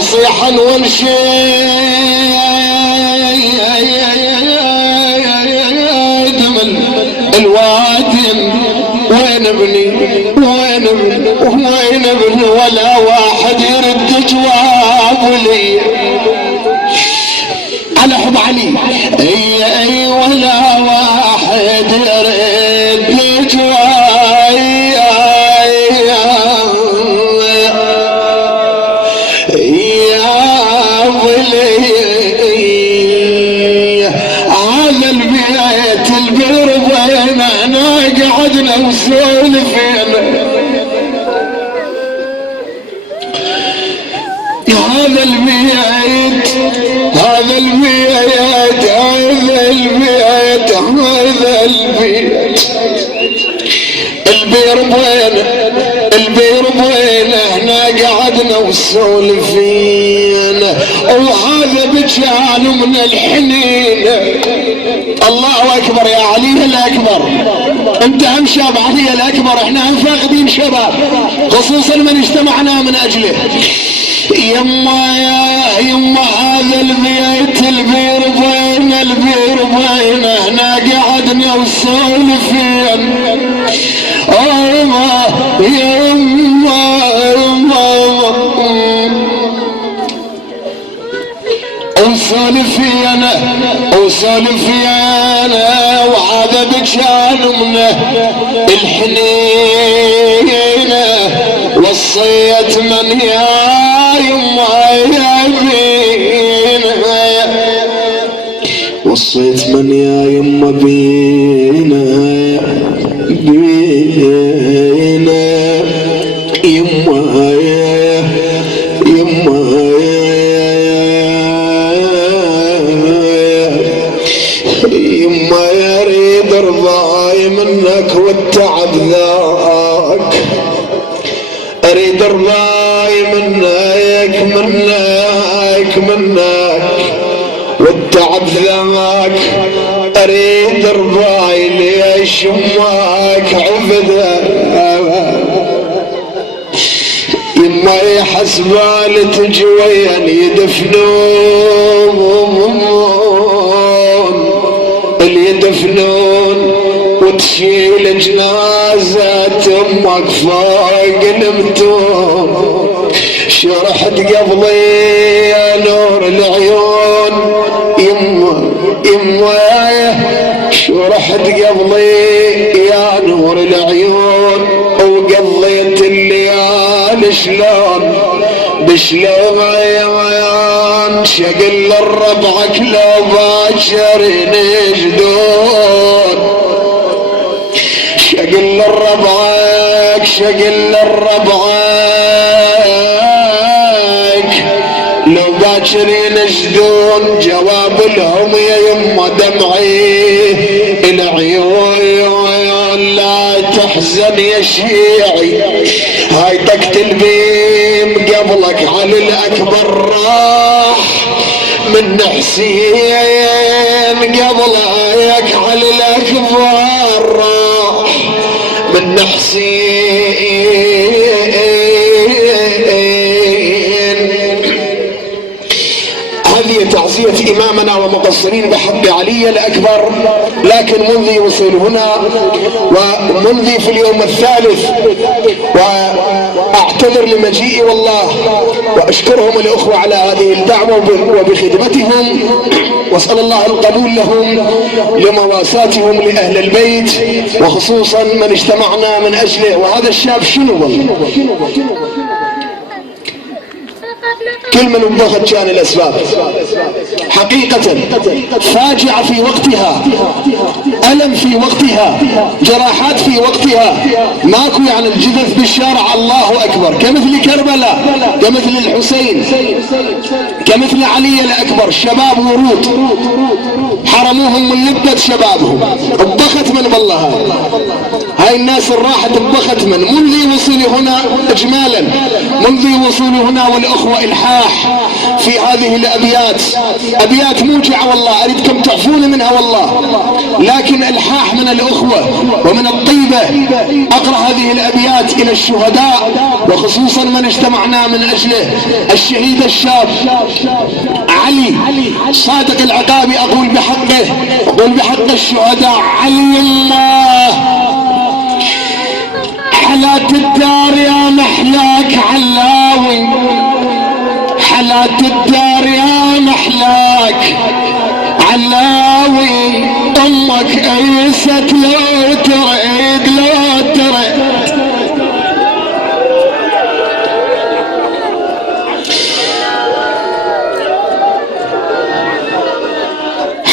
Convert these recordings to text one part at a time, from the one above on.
اصيح وانشد الوادم وين ابني وين ابني ولا واحد يرد جواب لي على حب علي. اي ولا واحد يرد جواب يا ولي. على البيت البر وين انا قعدنا نسولفين. هذا البيت هذا البيت هذا البيت هذا البيت البير وين البير وين احنا قعدنا وسولفين. وهذا بجان من الحنين. الله اكبر يا علي الاكبر. انت هم شاب علي الاكبر. احنا هم فاقدين شباب خصوصا من اجتمعنا من اجله. يما يا يما هذا البيت البير وين البير وين احنا قعدنا وسولفين. يما يما وسولفين وهذا بجان من الحنين. وصيت من يا يما بينا وصيت من يا يما بينا يما يما يريد رضاي منك والتعب ذاك. اريد رضاي منك والتعب ذاك. اريد رضاي ليش امك عبده. يما يحسبالي تجي وين يدفنون وتشيل جنازة امك فوق المتون. شرحت قبلي يا نور العيون يما شرحت قبلي يا نور العيون. وقضيت الليالي شلون عيان. شقل ربعك لو باكر ينجدون. شقل ربعك لو باكر ينجدون. جواب لهم يا يما دمعي العيون لا تحزن يا شيعي. هاي تقتل بيم قبلك علي الاكبر راح من حسين. قبلك علي الاكبر راح من حسين. هذه تعزية إمامنا ومقصرين بحق علي الأكبر. لكن منذ وصول هنا ومنذ في اليوم الثالث وأعتذر لمجيئي والله وأشكرهم الأخوة على هذه الدعوة وبخدمتهم. وأسأل الله القبول لهم لمواساتهم لأهل البيت وخصوصا من اجتمعنا من أجله. وهذا الشاب شنو والله كل من انضغط كان الاسباب حقيقة. فاجعة في وقتها، ألم في وقتها، جراحات في وقتها. ماكو يعني الجثث بالشارع. الله أكبر. كمثل كربلاء، كمثل الحسين، كمثل علي الأكبر. شباب ورود حرموهم من لبة شبابهم. اتبخت من بالله. هاي الناس الراحة اتبخت منذ وصولي هنا إجمالا، منذ وصولي هنا والأخوة الإلحاح في هذه الأبيات، أبيات موجعة والله، أريدكم تعفون منها والله، لكن إلحاح من الأخوة ومن الطيبة. أقرأ هذه الأبيات إلى الشهداء، وخصوصا من اجتمعنا من أجله، الشهيد الشاب علي صادق العقابي. أقول بحق الشهداء علي الله، حلات الدار يا محلاك علاوي، حلات الدار يا محلاك علاوي، امك ايست لو تريد لو تريد.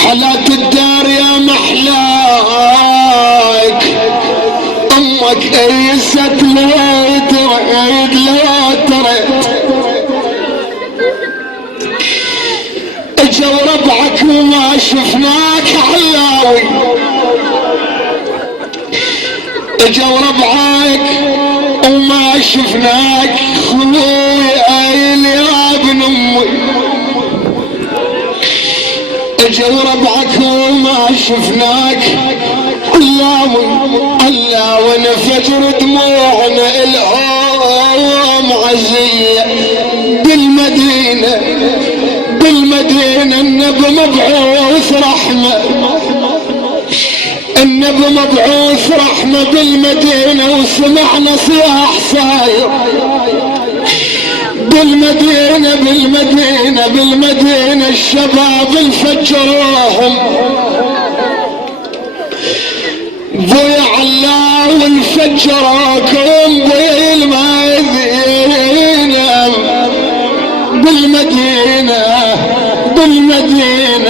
حلات الدار يا محلاك، امك ايست لو تريد لو تريد. اجوا ربعك وما شفناك علاوي، اجوا ربعك وما شفناك خوي يا ابن امي، اجوا ربعك وما شفناك علاوي علاوي. نفجر دموعنا الهوم عزية بالمدينة النبي مبعوث رحمة، النبي مبعوث رحمة بالمدينة، وسمعنا صياح صاير بالمدينة الشباب الفجروهم بويا علاو الفجراكم بويا المدينة بالمدينة